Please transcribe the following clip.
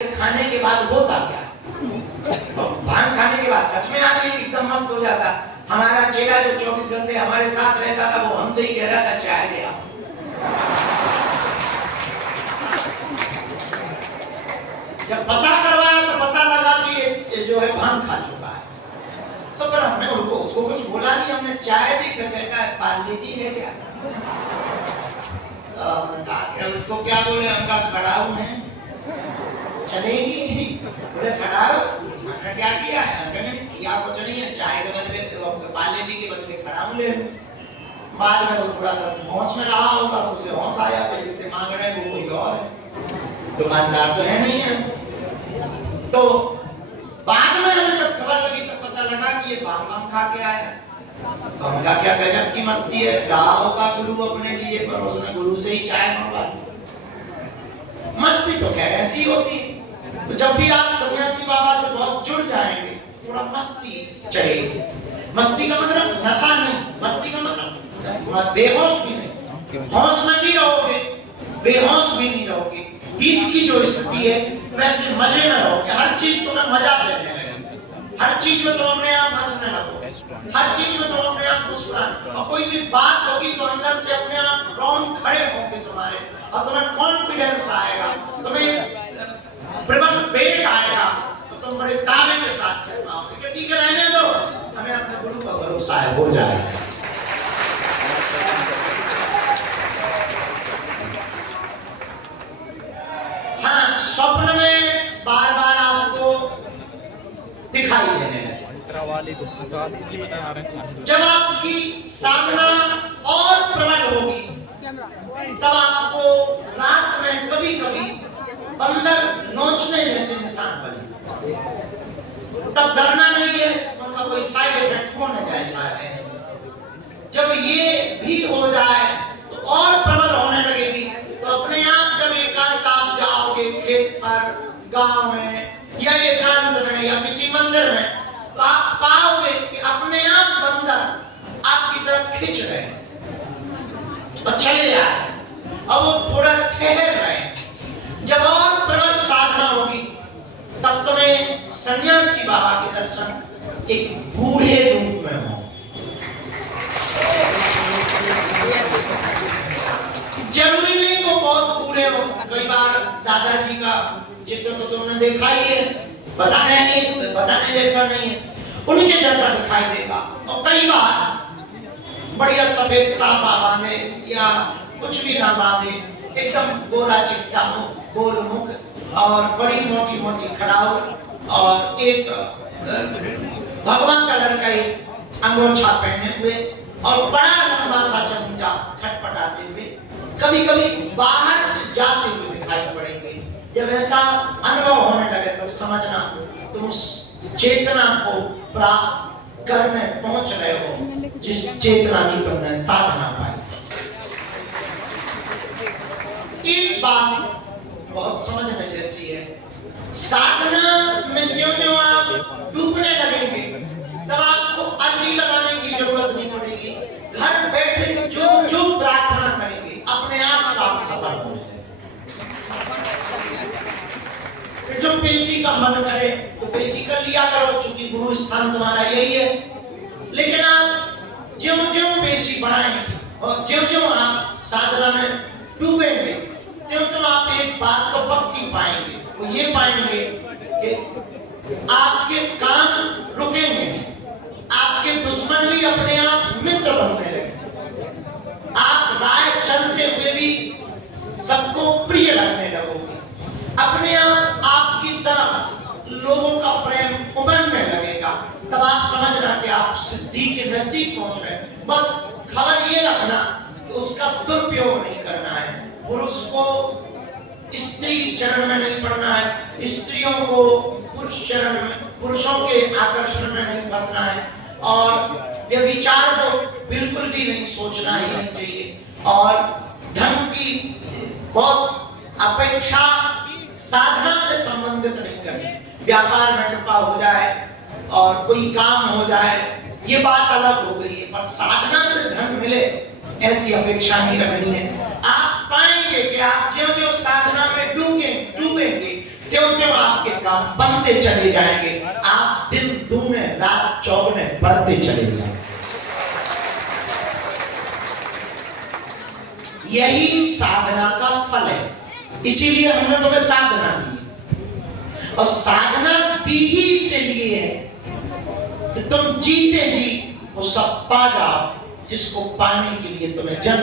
खाने के बाद होता क्या? भांग खाने के बाद सच में आदमी एकदम मस्त हो जाता। हमारा चेला जो 24 घंटे हमारे साथ रहता था, वो हमसे ही कह रहा था चाय ले आओ। जब पता करवाया तो पता लगा कि ये जो है भांग खा चुका है। तो फिर हमने उसको कुछ बोला नहीं, हमने चाय दी, फिर कहता है पार्ले जी है क्या? तो हमने कहा क्या उसको क्या बोले? हम कहा खड़ा हूं है, चलेगी? बोले खड़ा हो। हमने क्या किया है? हमने किया कुछ नहीं है, चाय के बदले पार्ले जी के बदले खड़ा हूं ले लो। बाद में वो थोड़ा सा होश में रहा होगा, उसे होश आया कि जिससे मांग रहे हैं वो कोई और है, दुकानदार तो है नहीं है। तो बाद में हमें जब खबर लगी तो पता लगा कि ये भांग खा के आया। तो हम कहा क्या गजब की मस्ती है, कहा होगा गुरु अपने लिए, पर उसने गुरु से ही चाय मंगवा दी। मस्ती तो खैर ऐसी होती है। तो जब भी आप सन्यासी बाबा से बहुत जुड़ जाएंगे, थोड़ा मस्ती चढ़ेगी। मस्ती का मतलब नशा नहीं, मस्ती का मतलब बेहोश भी नहीं, होश में भी रहोगे, बेहोश भी नहीं रहोगे, बीच की जो स्थिति है वैसे मजे में रहोगे। हर चीज तुम्हें मजा देने लगेगी, हर चीज में तुम अपने आप हंसने लगोगे, हर चीज में तुम अपने आप मुस्कुराने, और कोई भी बात होगी तो अंदर से अपने आप रौंद खड़े होंगे तुम्हारे, और तुम्हें कॉन्फिडेंस आएगा, तुम्हें प्रबल वेग आएगा, तो तुम बड़े दावे के साथ कर पाओगे कि ठीक है रहने दो, हमें अपने गुरु का भरोसा है, हो जाएगा। हाँ, स्वप्न में बार बार आपको दिखाई देने लगे। जब आपकी साधना और प्रबल होगी, तब आपको रात में कभी कभी बंदर नोचने जैसे निशान बने, तब डरना नहीं है, उनका कोई साइड इफेक्ट होने जाए सारे। जब ये भी हो जाए तो और प्रबल होने लगेगी, तो अपने आप जब एकांत आप जाओगे खेत पर, गांव में या एकांत में या किसी मंदिर में, तो आप पाओगे कि अपने आप बंदर आपकी तरफ खींच रहे हैं और चले जा रहे हैं, और वो थोड़ा ठहर रहे हैं। जब और प्रबल साधना होगी, तब तुम्हें सन्यासी बाबा के दर्शन एक बूढ़े रूप में हो। जरूरी नहीं वो बहुत बूढ़े हो, कई बार दादाजी का चित्र तो तुमने देखा ही है, बताने जैसा नहीं है, उनके जैसा दिखाई देगा। और कई बार बढ़िया सफेद साफा बांधे या कुछ भी ना बांधे, एकदम गोरा चिट्टा मुख, गोल मुख और बड़ी मोटी मोटी खड़ाऊ, और एक भगवान कलर का एक अंगोछा पहने हुए, और बड़ा लंबा सा चमचा खटपटाते हुए कभी कभी बाहर से जाते हुए दिखाई पड़ेंगे। जब ऐसा अनुभव होने लगे तो समझना तुम उस चेतना को प्राप्त करने पहुंच रहे हो जिस चेतना की तुमने साधना पाई थी। एक बात बहुत समझने जैसी है, साधना में ज्यों-ज्यों आप डूबने लगेंगे, तब आपको अर्जी लगाने की जरूरत नहीं पड़ेगी। घर बैठे जो प्रार्थना करेंगे अपने आप सफल होंगे। जो पेशी का मन करे तो पेशी कर लिया करो, चूंकि गुरु स्थान तुम्हारा यही है। लेकिन आप ज्यों-ज्यों पेशी बढ़ाएंगे और ज्यों-ज्यों आप साधना में डूबेंगे, त्यों आप एक बात तो पक्की पाएंगे, वो ये पाएंगे कि आपके काम रुकेंगे नहीं, आपके दुश्मन भी अपने आप मित्र बनने लगे, आप राह चलते हुए भी सबको प्रिय लगने लगोगे, अपने आप आपकी तरफ लोगों का प्रेम उमड़ने लगेगा। तब आप समझना कि आप सिद्धि के नजदीक पहुंच रहे हैं। बस खबर ये रखना कि उसका दुरुपयोग नहीं करना है। पुरुष को स्त्री चरण में नहीं पड़ना है, स्त्रियों को पुरुष चरण में, पुरुषों के आकर्षण में नहीं फंसना है, और व्यभिचार तो बिल्कुल भी नहीं सोचना ही नहीं चाहिए। और धन की बहुत अपेक्षा साधना से संबंधित नहीं करनी। व्यापार में कृपा हो जाए और कोई काम हो जाए, ये बात अलग हो गई है, पर साधना से धन मिले ऐसी अपेक्षा नहीं रखनी है। आप पाएंगे कि आप ज्यों-ज्यों साधना में डूबेंगे त्यों त्यों आपके काम बनते चले जाएंगे, आप दिन दूने रात चौगुने बढ़ते चले जाएंगे। यही साधना का फल है, इसीलिए हमने तुम्हें साधना दी, और साधना दी ही इसलिए है कि तुम जीते जी वो सब पा जाओ जिसको पाने के लिए तुम्हें जन्म